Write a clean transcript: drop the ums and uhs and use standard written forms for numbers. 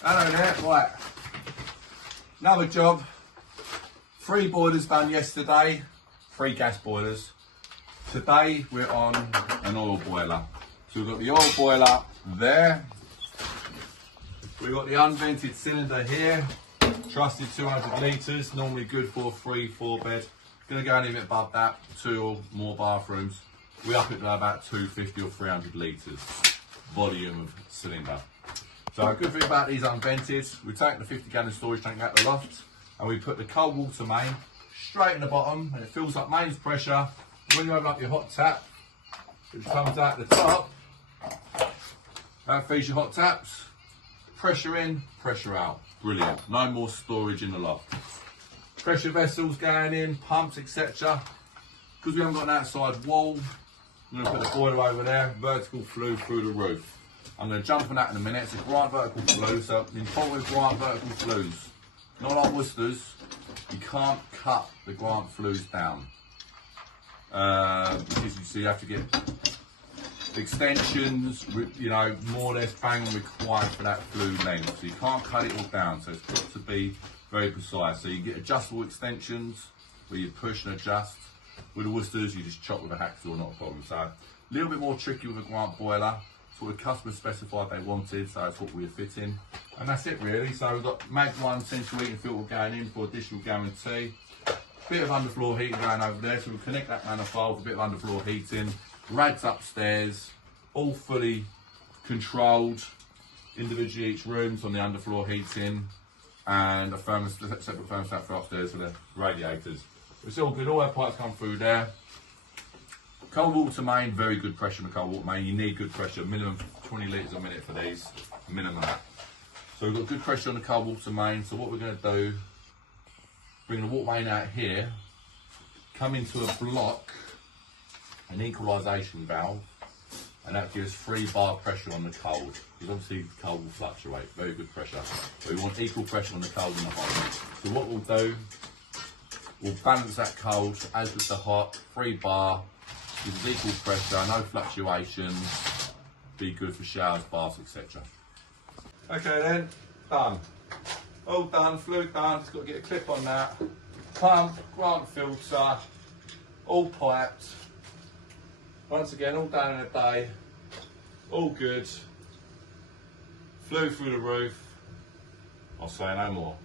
Hello there, right. Another job. 3 boilers done yesterday, 3 gas boilers. Today we're on an oil boiler. So we've got the oil boiler there. We've got the unvented cylinder here. Trusted 200 litres, normally good for a 3-4 bed. Gonna go any bit above that, 2 or more bathrooms. We up it to about 250 or 300 litres volume of cylinder. So a good thing about these unvented, we take the 50 gallon storage tank out the loft and we put the cold water main straight in the bottom and it fills up mains pressure. When you open up your hot tap, which comes out the top, that feeds your hot taps. Pressure in, pressure out. Brilliant. No more storage in the loft. Pressure vessels going in, pumps, etc. Because we haven't got an outside wall, I'm going to put the boiler over there, vertical flue through the roof. I'm going to jump on that in a minute. It's a Grant vertical flue, so important with Grant vertical flues. Not like Worcesters, you can't cut the Grant flues down. Because you see, you have to get extensions, you know, more or less bang on required for that flue length. So you can't cut it all down, so it's got to be very precise. So you get adjustable extensions where you push and adjust. With the Worcesters, you just chop with a hacksaw, not a problem. So a little bit more tricky with a Grant boiler. It's what the customer specified they wanted, so it's what we were fitting. And that's it really. So we've got Mag 1 central heating filter going in for additional guarantee. Bit of underfloor heating going over there, so we'll connect that manifold for a bit of underfloor heating. Rads upstairs, all fully controlled, individually each rooms on the underfloor heating, and a separate thermostat for upstairs for the radiators. It's all good, all our pipes come through there. Cold water main, very good pressure in the cold water main. You need good pressure, minimum 20 litres a minute for these, minimum that. So we've got good pressure on the cold water main, so what we're going to do, bring the water main out here, come into a block, an equalisation valve, and that gives 3 bar pressure on the cold. Because obviously the cold will fluctuate, very good pressure. So we want equal pressure on the cold and the hot. So what we'll do, we'll balance that cold as with the hot, 3 bar, gives equal pressure, no fluctuations, be good for showers, baths, etc. Okay then, done. All done, flue done, just got to get a clip on that. Pump, Grant filter, all piped. Once again, all done in a day, all good. Flue through the roof, I'll say no more.